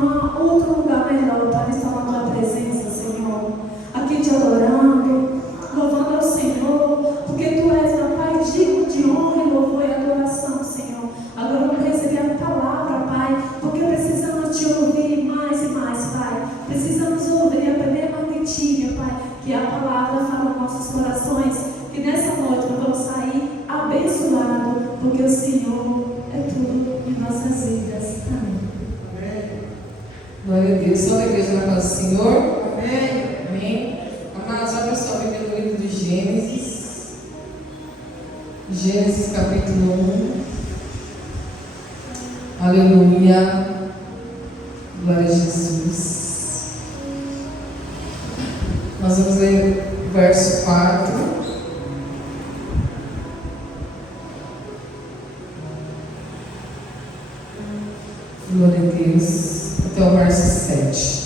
não há outro lugar melhor para estar na tua presença, Senhor. Aqui te adorando, louvando ao Senhor, porque tu és, meu Pai, digno de honra e louvor e adoração, Senhor. Agora eu recebi a palavra, Pai, porque precisamos te ouvir mais e mais, Pai. Precisamos ouvir e aprender mais de ti, meu Pai, que a palavra fala nos nossos corações, que nessa noite nós vamos sair abençoados, porque o Senhor é tudo em nossas vidas. Amém. Glória a Deus. Só a igreja na paz do Senhor. Amém. Amém. Amados, abra sua Bíblia no livro de Gênesis. Gênesis capítulo 1. Aleluia. Glória a Jesus. Nós vamos ler o verso 4. Glória a Deus. Até o verso 7.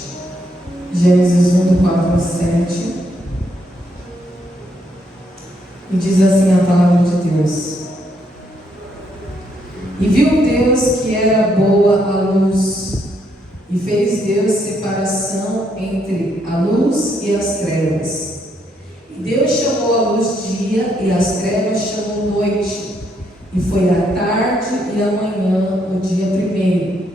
Gênesis 1, do 4 ao 7. E diz assim a palavra de Deus: E viu Deus que era boa a luz, e fez Deus separação entre a luz e as trevas. E Deus chamou a luz dia, e as trevas chamou noite. E foi a tarde e a manhã, o dia primeiro.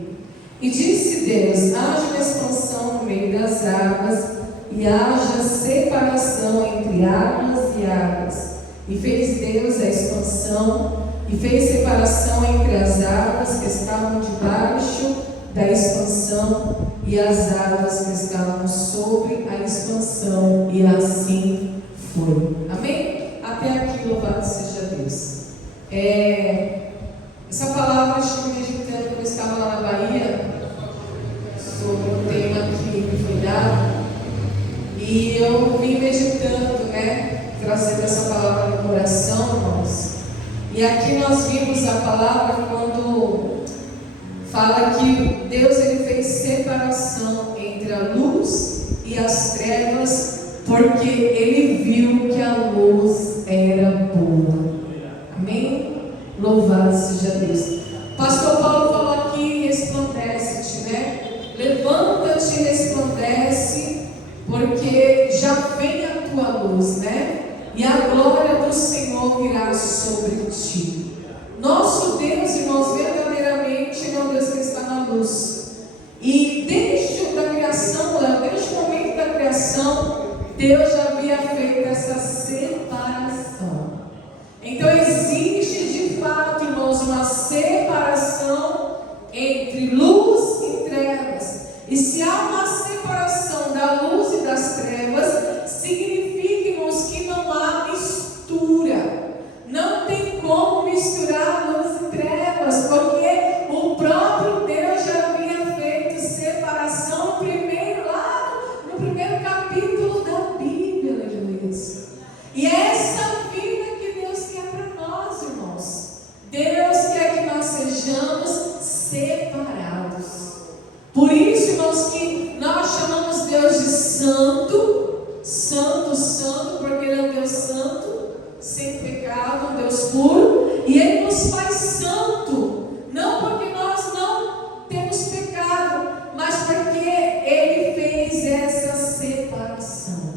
E disse Deus: haja uma expansão no meio das águas, e haja separação entre águas e águas. E fez Deus a expansão, e fez separação entre as águas que estavam debaixo da expansão e as águas que estavam sobre a expansão, e assim foi. Amém? Até aqui, louvado seja Deus. Essa palavra eu estive meditando quando eu estava lá na Bahia, sobre um tema que me foi dado, e eu vim meditando, trazendo essa palavra no coração, irmãos. E aqui nós vimos a palavra quando fala que Deus ele fez separação entre a luz e as trevas, porque ele viu que a luz era boa. Amém? Louvado seja Deus. Pastor Paulo falou aqui: resplandece-te, levanta-te e resplandece, porque já vem a tua luz, e a glória do Senhor virá sobre ti. Nosso Deus, irmãos, verdadeiramente é um Deus que está na luz. E desde a criação, desde o momento da criação, Deus já havia feito essa separação. Então existe de fato, irmãos, uma separação entre luz e trevas. E se há uma separação da luz e das trevas, significa, irmãos, que não há mistura. Não tem como misturar luz e trevas, porque o próprio Deus já havia feito separação no primeiro capítulo da Bíblia, irmãos. E é essa vida que Deus quer para nós, irmãos. Deus quer que nós sejamos separados. Por isso, irmãos, que nós chamamos Deus de santo, santo, santo, porque Ele é um Deus santo, sem pecado, um Deus puro, e Ele nos faz santo, não porque nós não temos pecado, mas porque Ele fez essa separação.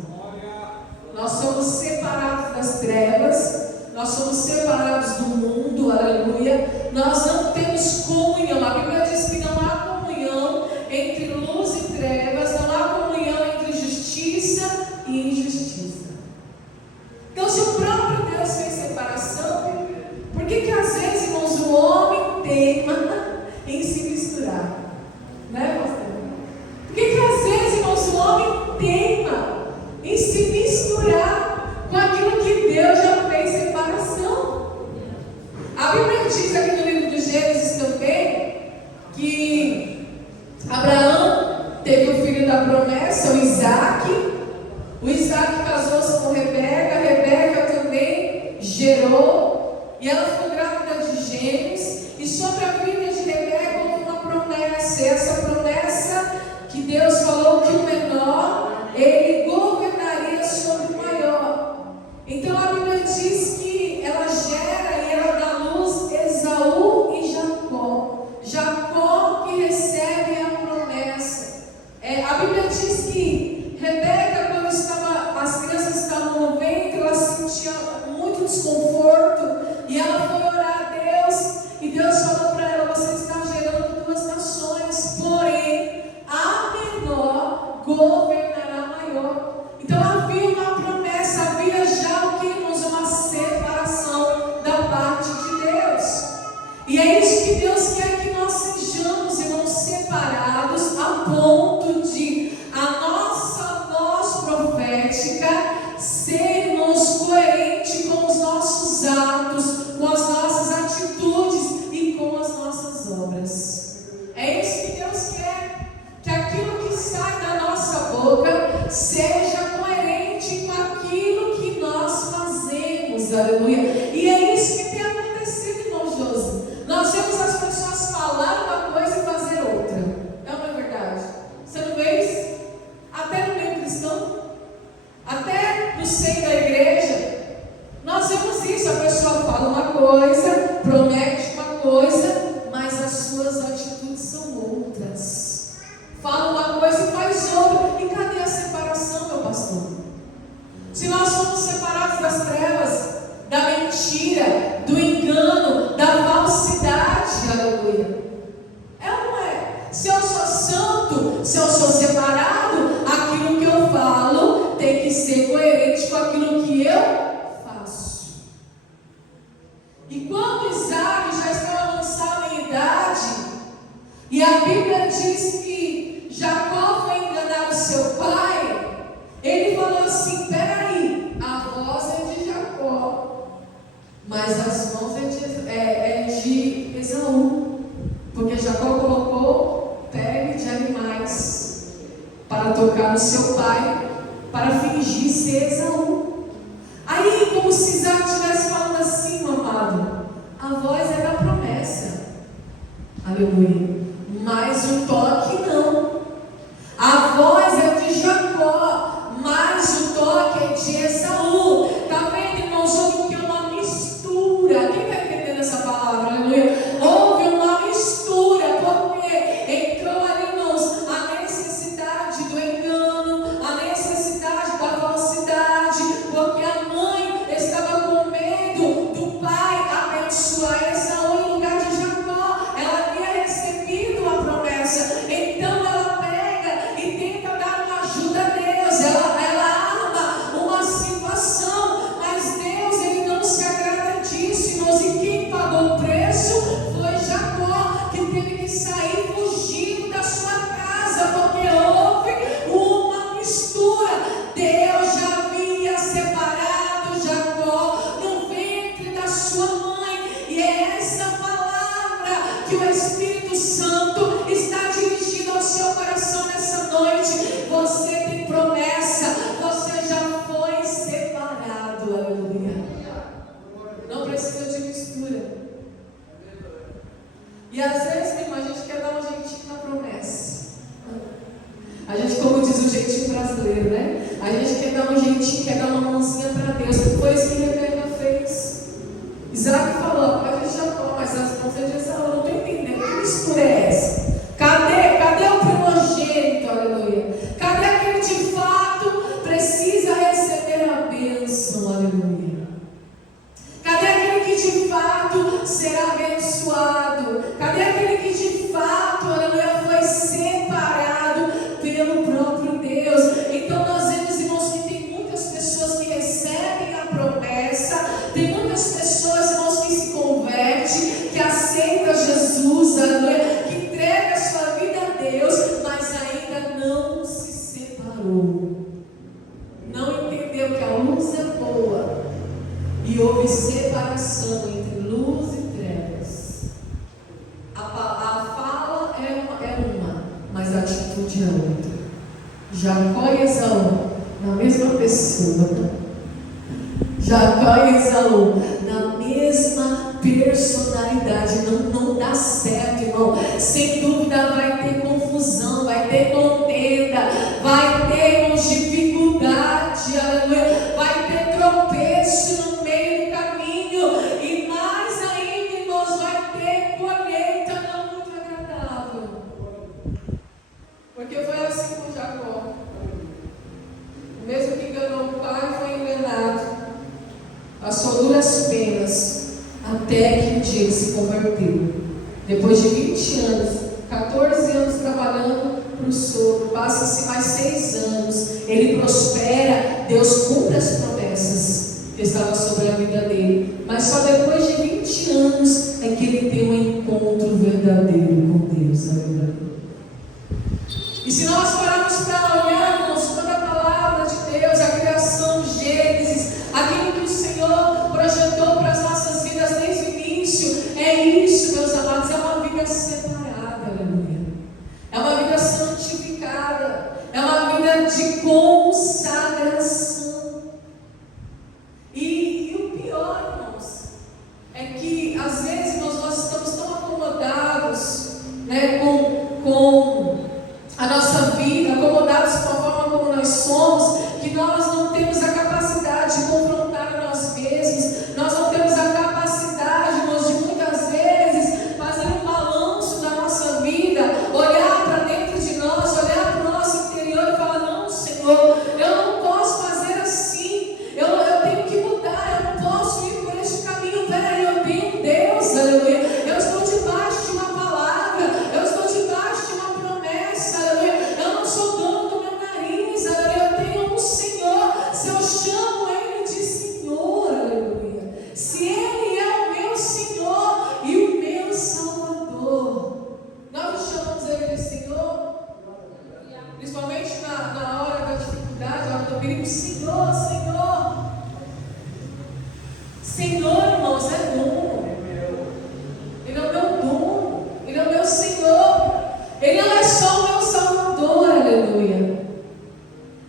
Nós somos separados das trevas, nós somos separados do mundo, aleluia. Nós não temos comunhão. A Bíblia diz que não há comunhão entre luz e trevas, não há comunhão entre justiça e injustiça. Então, se o próprio Deus fez separação, por que às vezes, irmãos, o homem teima em se misturar? Pastor? Por que às vezes, irmãos, o homem teima em se misturar com aquilo que Deus já fez separação? A Bíblia diz aqui no livro de Gênesis também que Abraão teve o filho da promessa, o Isaac. O Isaac casou-se com Rebeca, a Rebeca também gerou, e ela ficou grávida de gêmeos, e sobre a vida de Rebeca houve uma promessa, e essa promessa que Deus falou que o menor, ele governaria sobre o maior. Então a Bíblia diz que ela gera e ela dá luz Esaú e Jacó. Jacó que recebe a promessa aleluia. E é isso que tem acontecido, irmão Josi. Nós vemos as pessoas falar uma coisa e fazer outra. É uma verdade. Você não vê isso? Até no meio cristão, até no seio da igreja, nós vemos isso. A pessoa fala uma coisa, promete uma coisa, mas as suas atitudes são outras. Fala uma coisa e faz outra. E cadê a separação, meu pastor? Se nós somos separados das trevas, da mentira, do engano, da falsidade, aleluia. É ou não é? Se eu sou santo, se eu sou separado, aquilo que eu falo tem que ser coerente com aquilo que eu faço. E quando Isaac já estava avançado em idade, e a Bíblia diz que Jacó foi enganar o seu pai, ele falou assim: peraí, a voz é de Jacó, mas as mãos é de Esaú, porque Jacó colocou pele de animais para tocar no seu pai, para fingir ser Esaú. Aí, como se Isaac estivesse falando assim, meu amado, a voz é da promessa, aleluia, mas o toque não. A voz é de Jacó, mas o toque é de Esaú. Está vendo, irmãos? Houve uma mistura. Quem está entendendo essa palavra? Aleluia. Houve uma mistura, porque entrou ali, irmãos, a necessidade do engano, a necessidade da falsidade, porque a mãe estava com medo do pai abençoar Esaú em lugar de Jacó. Ela havia recebido a promessa, então ela pega e tenta dar uma ajuda a Deus. Ela arma uma situação, mas Deus, ele não se agrada disso, irmãos. E quem pagou o preço foi Jacó, que teve que sair fugindo da sua casa, porque houve uma mistura. Deus já havia separado Jacó no ventre da sua mãe, e é essa palavra que o Espírito Santo está dirigindo ao seu coração nessa noite. Você tem promessa, você já foi separado, aleluia. Não precisa de mistura. E às vezes, irmão, a gente quer dar um jeitinho na promessa. A gente, como diz o jeitinho brasileiro, né? A gente quer dar um jeitinho, quer dar uma mãozinha para Deus. Foi isso que Rebeca fez. Isaac falou: a voz de Jacó, mas as mãos é de Esaú. Eu não estou entendendo. Que mistura é essa? Cadê o primogênito, aleluia? Cadê aquele que de fato precisa receber a bênção, aleluia? Cadê aquele que de fato será abençoado? Cadê aquele que de fato, aleluia, foi separado pelo próprio Deus? Então nós vemos, irmãos, que tem muitas pessoas que recebem a promessa, tem muitas pessoas, irmãos, que se convertem, que aceitam Jesus, aleluia, que entrega a sua vida a Deus, mas ainda não se separou, não entendeu que a luz é boa, e houve separação entre luz e trevas. A fala é uma, mas a atitude é outra. Jacó e Esaú, na mesma pessoa. Jacó e Esaú, na mesma personalidade. Não dá certo, irmão. Sem dúvida vai ter confusão, vai ter contenda, vai ter, irmãos, dificuldade, aleluia. Vai ter tropeço no meio do caminho, e mais ainda, irmãos, vai ter colheita não muito agradável. Porque foi assim com Jacó. O mesmo que enganou o pai foi enganado. Passou duras penas até que um dia ele se converteu. Depois de 20 anos, 14 anos trabalhando para o sogro, passa-se mais 6 anos, ele prospera, Deus cumpre as promessas que estavam sobre a vida dele. Mas só depois de 20 anos é que ele tem um encontro verdadeiro com Deus. Aleluia. E se nós pararmos para olharmos toda a palavra de Deus, a criação, Gênesis, aquilo que o Senhor projetou para as nossas vidas desde o início, é isso, meus amados, é uma vida separada, aleluia. É uma vida santificada, é uma vida de consagração. E o pior Senhor. Ele não é só o meu Salvador, aleluia.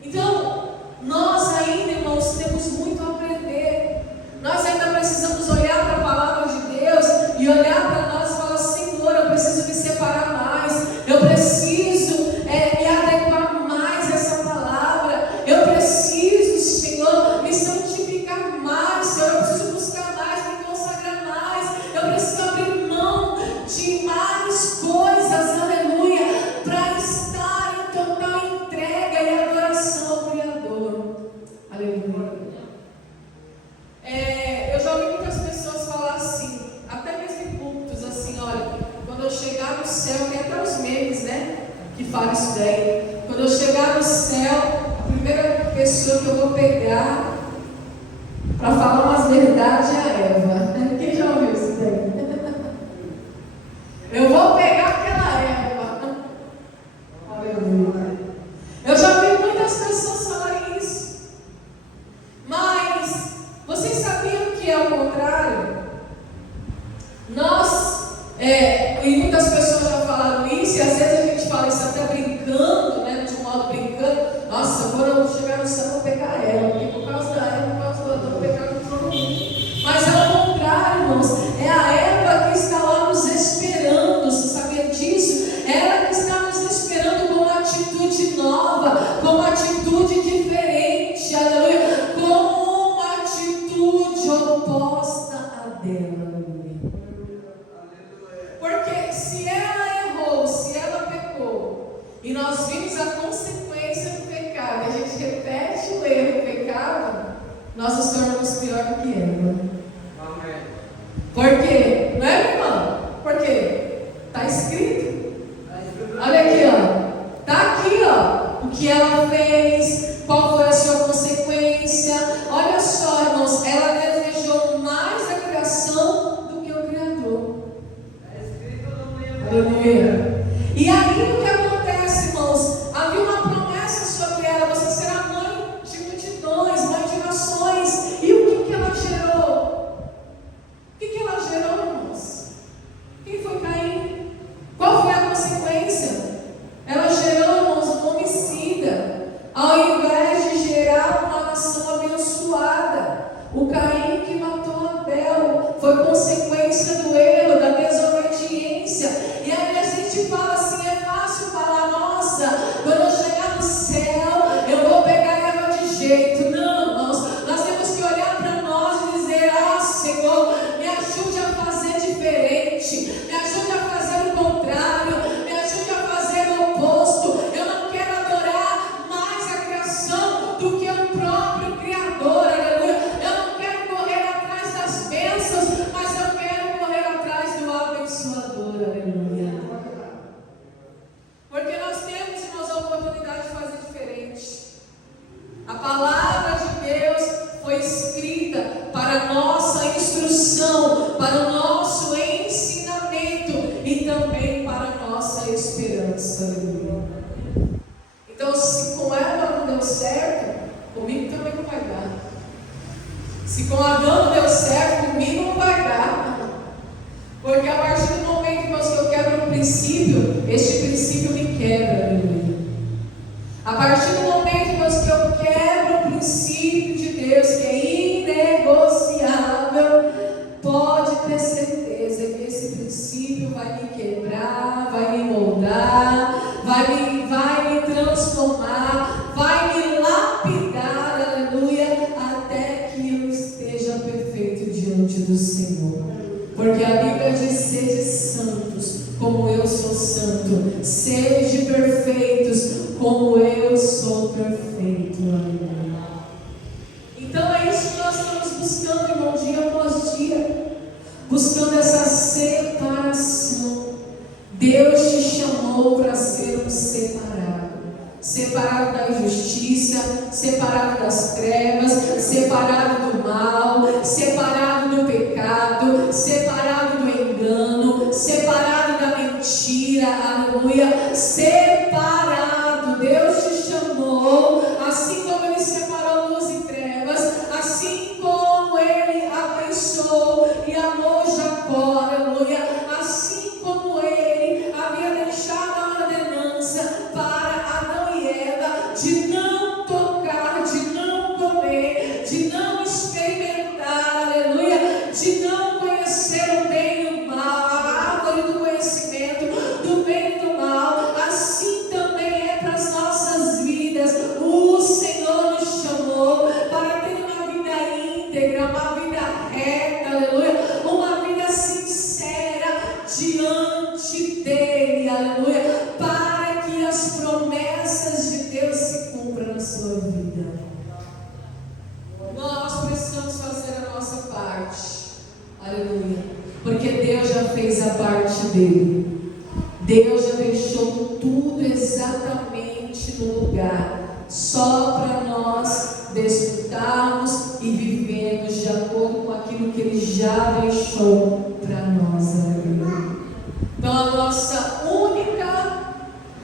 Então, nós ainda, irmãos, temos muito a aprender. Nós ainda precisamos olhar para a palavra de Deus e olhar para nós e falar: Senhor, eu preciso me separar mais, eu preciso me adequar mais a essa palavra, eu preciso, Senhor, me santificar mais, Senhor, eu preciso buscar mais, me consagrar mais, eu preciso abrir mão de mais coisas, aleluia, para estar em total entrega e adoração ao Criador, aleluia. Eu já ouvi muitas pessoas falar assim, até mesmo em cultos, assim: olha, quando eu chegar no céu, tem até os memes, né, que falam isso daí. Quando eu chegar no céu, a primeira pessoa que eu vou pegar para falar umas verdades é a Eva. Quem já ouviu isso daí? Eu vou pegar aquela Eva. Aleluia. Eu já ouvi muitas pessoas falarem isso. Mas vocês sabiam que é o contrário? E muitas pessoas já falaram isso, e às vezes a gente fala isso até brincando, né, de um modo brincando: nossa, quando eu chegar no céu eu vou pegar ela, porque por causa da Eva, por causa do Adão, pecar com todo mundo. Mas é o contrário, irmãos. É a Eva que está lá nos esperando. Você sabia disso? Ela que está nos esperando com uma atitude nova, com uma atitude diferente, aleluia, com uma atitude oposta à dela, aleluia. Porque se ela errou, se ela pecou, e nós vimos a consequência do pecado, e a gente repete o erro e o pecado, nós nos tornamos pior do que ela. Amém. Por quê? Não é, irmão? Por quê? Está escrito. Olha aqui, ó. Está aqui, ó. O que ela fez, qual foi a sua consequência. Olha só, irmãos, ela desejou mais a criação do que o Criador. Aleluia. E aí o que acontece, irmãos? Havia uma promessa sobre ela: você será mãe de multidões, mãe de nações. E o que ela gerou? O que ela gerou, irmãos? Quem foi Caim? Qual foi a consequência? Ela gerou, irmãos, um homicida, ao invés de gerar uma nação abençoada. O Caim que matou Abel foi consequência do erro, da desobediência. E aí a gente fala assim: é fácil falar, nossa, quando eu chegar no céu, eu vou pegar ela de jeito. Não, irmãos, nós temos que olhar para nós e dizer: ah, Senhor, me ajude a fazer diferente, me ajude a fazer o contrário, me ajude a fazer o oposto. Eu não quero adorar mais a criação do que o próprio Criador, aleluia. Eu não quero correr atrás das bênçãos, mas eu quero correr atrás do abençoador, aleluia. Porque nós temos, irmãos, a oportunidade de fazer diferente. A palavra de Deus foi escrita para a nossa instrução, para o nosso ensinamento e também para a nossa esperança, aleluia. Então, se com ela não deu certo, comigo também não vai dar. Se com Adão não deu certo, comigo não vai dar. Porque a partir do momento, irmãos, que eu quebro um princípio, este princípio me quebra, aleluia. A partir do momento, irmãos, que eu quebro o princípio de Deus, que é inegociável, pode ter certeza que esse princípio vai me quebrar, vai me moldar, vai me transformar, vai me lapidar, aleluia, até que eu esteja perfeito diante do Senhor. Porque a Bíblia diz: sede santos, como eu sou santo, sede perfeitos, como eu sou perfeito. Aleluia. Então é isso que nós estamos buscando, irmão, dia após dia, buscando essa separação. Deus te chamou para ser um separado da injustiça, separado das trevas, separado do mal, separado do pecado, separado do engano, separado da mentira, aleluia, separado. Deus te chamou, assim como Ele separou luz e trevas, assim como Ele abençoou e amou Jacó, aleluia, assim como Ele fez a parte dele. Deus já deixou tudo exatamente no lugar, só para nós desfrutarmos e vivermos de acordo com aquilo que Ele já deixou para nós. Aleluia. Então a nossa única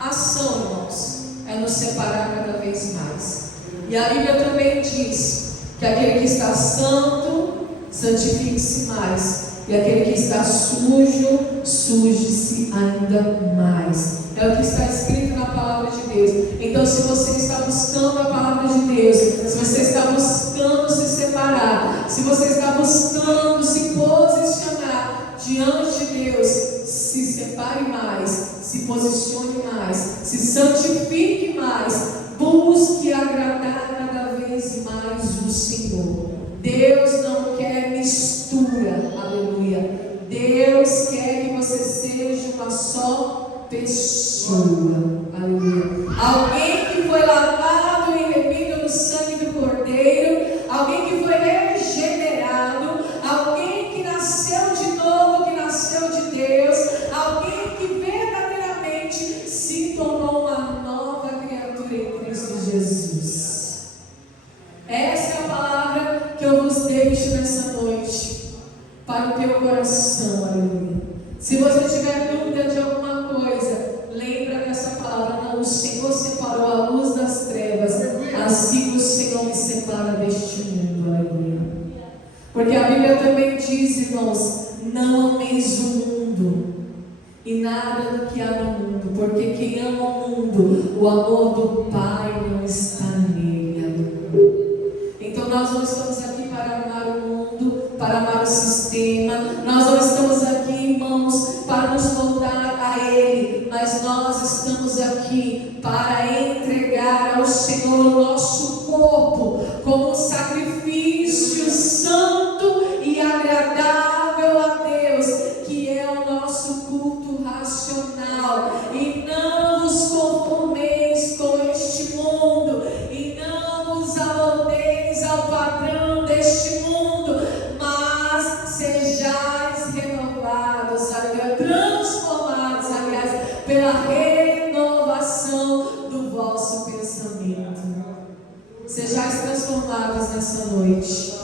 ação, irmãos, é nos separar cada vez mais. E a Bíblia também diz que aquele que está santo, santifique-se mais. E aquele que está sujo, suje-se ainda mais. É o que está escrito na palavra de Deus. Então, se você está buscando a palavra de Deus, se você está buscando se separar, se você está buscando se posicionar diante de Deus, se separe mais, se posicione mais, se santifique mais, busque agradar cada vez mais o Senhor. Deus não quer mistura, aleluia. Deus quer que você seja uma só pessoa, aleluia. Alguém que foi lavado e remido no sangue do Cordeiro, alguém que foi regenerado, alguém que nasceu de novo, que nasceu de Deus, alguém que verdadeiramente se tornou uma nova criatura em Cristo Jesus. Essa é a palavra que eu vos deixo nessa noite, para o teu coração, aleluia. Se você tiver dúvida de alguma coisa, lembra dessa palavra. Não, o Senhor separou a luz das trevas, assim o Senhor me separa deste mundo, aleluia. Porque a Bíblia também diz, irmãos, não ameis o mundo e nada do que há no mundo, porque quem ama o mundo, o amor do Pai não está nele, aleluia. Então nós não estamos aqui para amar o mundo, para amar o sistema. Nós não estamos aqui, irmãos, para nos voltar a Ele, mas nós estamos aqui para entregar ao Senhor o nosso corpo como um sacrifício santo e agradável a Deus, que é o nosso culto racional. E não vos conformeis com este mundo, e não vos amoldeis ao padrão deste mundo, mas sejais renovados, transformados, aliás, pela renovação do vosso pensamento. Sejais transformados nessa noite,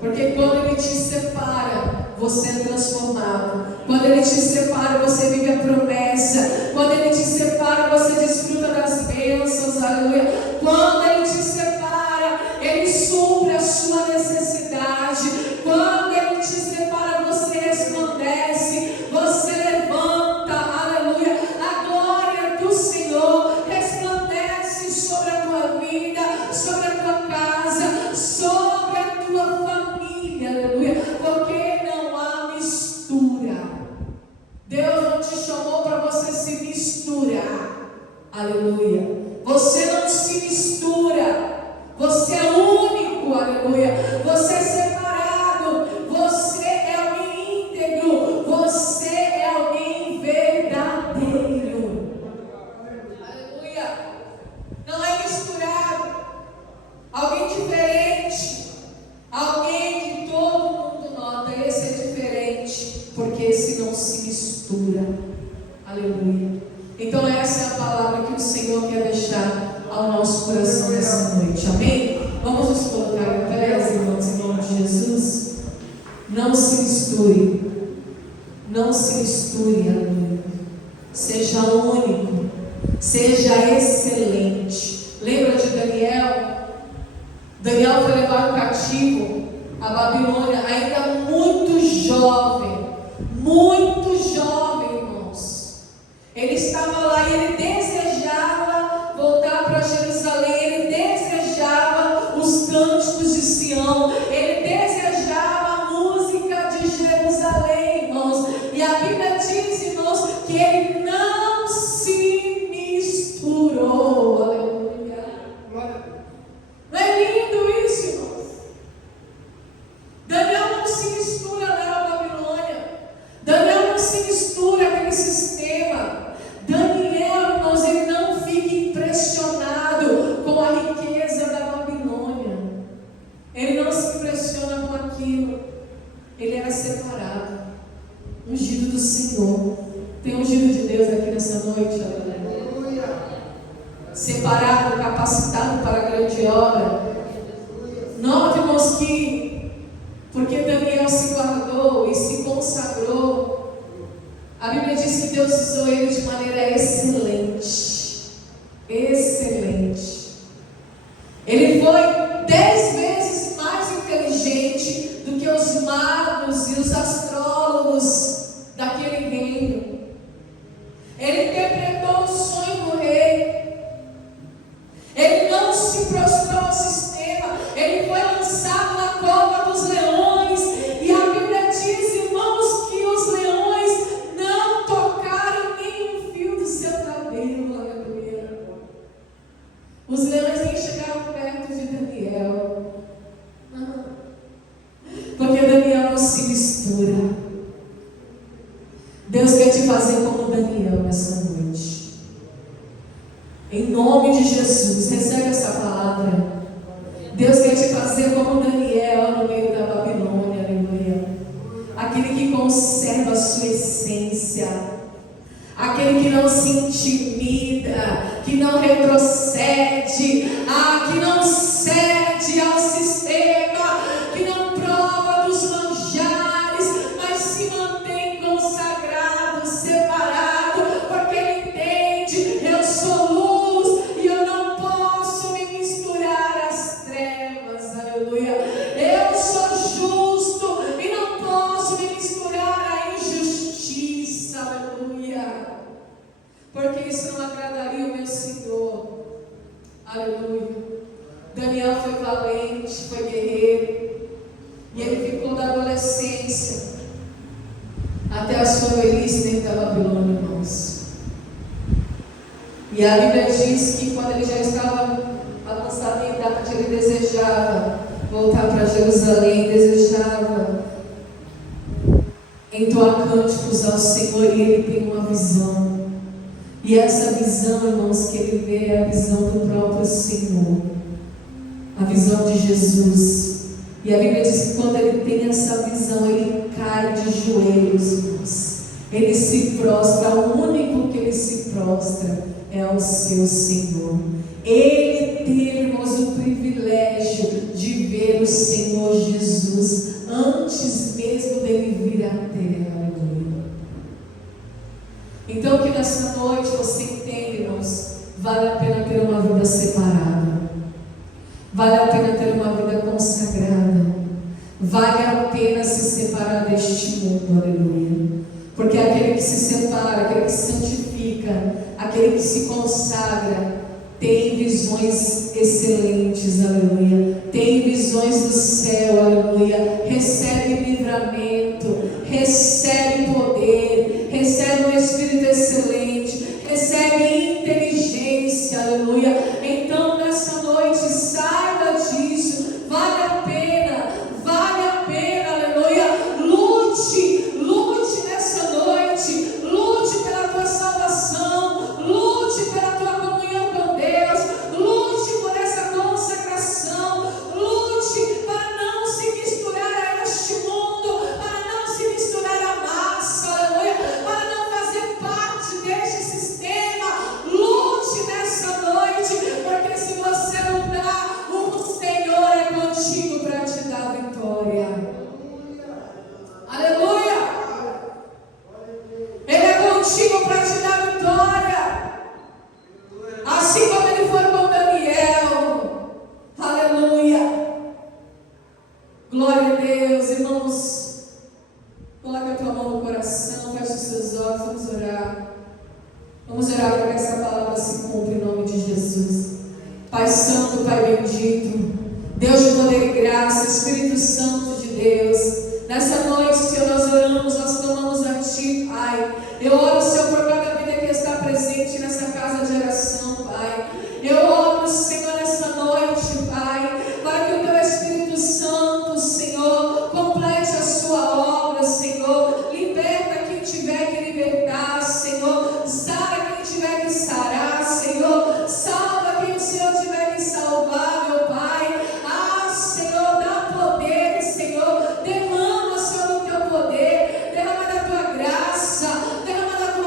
porque quando Ele te separa, você é transformado. Quando Ele te separa, você vive a promessa. Quando Ele te separa, você desfruta das bênçãos, aleluia. Quando Ele te separa, Ele supre a sua necessidade. Quando Ele te separa, você resplandece, você levanta, aleluia. A glória do Senhor resplandece sobre a tua vida, sobre a tua casa, sobre a tua família, aleluia. Porque não há mistura. Deus não te chamou para você se misturar, aleluia. Você não se mistura. Você é único, aleluia. Você é separado. Você é alguém íntegro. Você é alguém verdadeiro, aleluia. Não é misturado. Alguém diferente. Alguém que todo mundo nota. Esse é diferente, porque esse não se mistura, aleluia. Então essa é a palavra que o Senhor quer deixar ao nosso coração nessa noite, amém? Vamos nos colocar em pé, irmãos, em nome de Jesus. Não se misture, não se misture, aleluia. Seja único, seja excelente. Lembra de Daniel? Daniel foi levado cativo à Babilônia, ainda muito jovem, irmãos. Ele estava lá e ele desejava voltar para Jerusalém, ele desejava os cânticos de Sião, ele desejava a música de Jerusalém, irmãos. E a Bíblia diz, irmãos, que ele não se misturou, aleluia. Não é lindo isso, irmãos? Daniel não se mistura lá na Babilônia. Daniel não se mistura aquele sistema. Daniel, irmãos, ele não fica impressionado com a riqueza da Babilônia. Ele não se separado, capacitado para a grande obra. Note, irmãos, que porque Daniel se guardou e se consagrou, a Bíblia diz que Deus usou ele de maneira excelente. Excelente. Ele foi 10 vezes mais inteligente do que os magos e os astrólogos daquele reino. Ele interpretou o sonho do rei. Ele não se prostrou ao sistema. Ele foi lançado na cova dos leões. E a Bíblia diz, irmãos, que os leões não tocaram nem um fio do seu cabelo. Aleluia. Os leões nem chegaram perto de Daniel. Porque Daniel não se mistura. Deus quer te fazer como Daniel nessa noite. Em nome de Jesus, recebe essa palavra. Deus quer te fazer como Daniel no meio da Babilônia, aleluia. Aquele que conserva a sua essência. Aquele que não se intimida, que não retrocede, que não cede ao sistema, que não prova dos manjares, mas se mantém consagrado, separado, porque ele entende, eu sou luz e eu não posso me misturar às trevas, aleluia. Eu sou justo e não posso me misturar à injustiça, aleluia. Porque isso não agradaria o meu Senhor. Aleluia. Daniel foi valente, foi guerreiro. E ele ficou da adolescência até a sua velhice dentro da Babilônia, irmãos. E a Bíblia diz que quando ele já estava avançado em idade, ele desejava voltar para Jerusalém, desejava entoar cânticos ao Senhor, e ele tem uma visão. E essa visão, irmãos, que ele vê é a visão do próprio Senhor, a visão de Jesus. E a Bíblia diz que quando ele tem essa visão, ele cai de joelhos, irmãos. Ele se prostra, o único que ele se prostra é ao seu Senhor. Ele teve, irmãos, o privilégio de ver o Senhor Jesus antes mesmo dele vir à terra. Então que nessa noite você entenda, irmãos, vale a pena ter uma vida separada, vale a pena ter uma vida consagrada, vale a pena se separar deste mundo, aleluia. Porque aquele que se separa, aquele que se santifica, aquele que se consagra, tem visões excelentes, aleluia. Tem visões do céu, aleluia. Recebe livramento, recebe poder, recebe um espírito excelente, recebe inteligência, aleluia. Então nessa noite, saiba disso, vale a pena, aleluia. Lute nessa noite, lute pela tua salvação, lute pela tua comunhão com Deus, lute por essa consagração, lute para não se misturar a este mundo, para não se misturar a massa, aleluia, para não fazer parte deste sistema. Lute nessa noite, porque se você lutar, o Senhor é contigo para te dar vitória. Aleluia! Ele é contigo para te dar vitória. Assim como ele foi com Daniel. Aleluia! Glória a Deus, irmãos. Coloque a tua mão no coração, feche os seus olhos, vamos orar. Vamos orar para que essa palavra se cumpra em nome de Jesus. Pai Santo, Pai bendito, Deus de poder e graça, Espírito Santo de Deus, nessa noite, Senhor, nós oramos, nós clamamos a Ti, Pai. Eu oro, Senhor, por cada vida que está presente nessa casa de oração, Pai. Eu oro, Senhor, nessa noite, Pai, para que o Teu Espírito Santo, Senhor, complete a Sua obra, Senhor. Liberta quem tiver que libertar, Senhor. Sara quem tiver que sarar, Senhor. Salva quem o Senhor tiver que salvar, meu Pai. Senhor, dá poder, Senhor. Derrama, Senhor, o Teu poder. Derrama da Tua graça. Derrama da Tua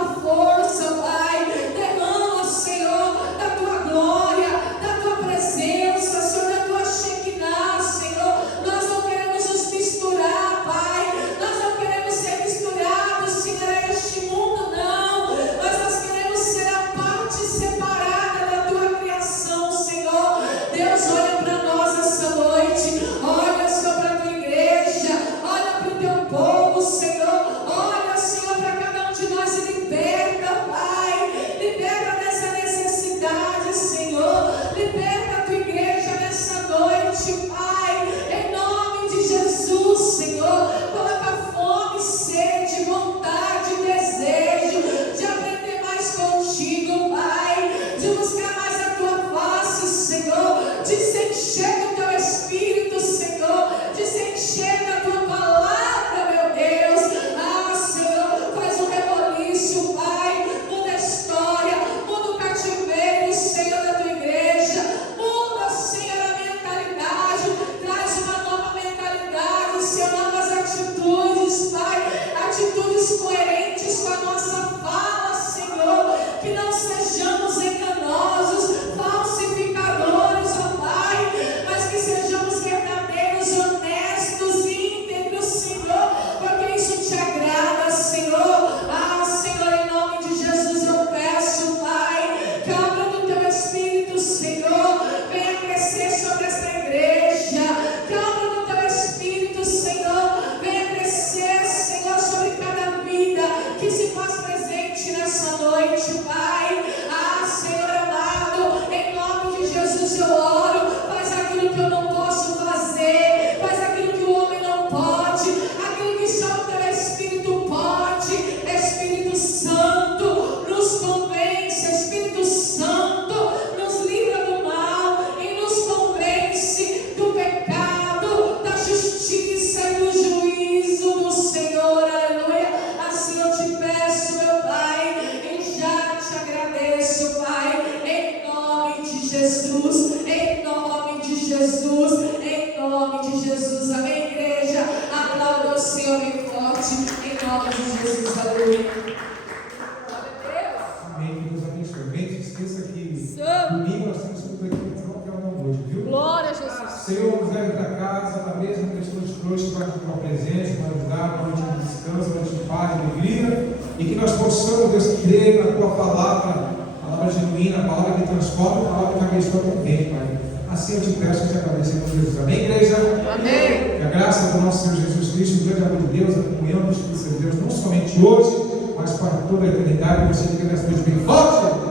Senhor, nos leve para casa, para a mesma questão de trouxe para a presença, para ajudar, para a noite de descanso, para a noite de paz, de alegria, e que nós possamos, Deus, crer na Tua palavra, a palavra genuína, a palavra que transforma, a palavra que abençoa também, Pai. Assim eu te peço e te agradeço em nome de Jesus. Amém, igreja? Amém. Que a graça do nosso Senhor Jesus Cristo, o grande amor de Deus, a comunhão do Espírito de Deus, não somente hoje, mas para toda a eternidade, você diga nessa noite bem forte.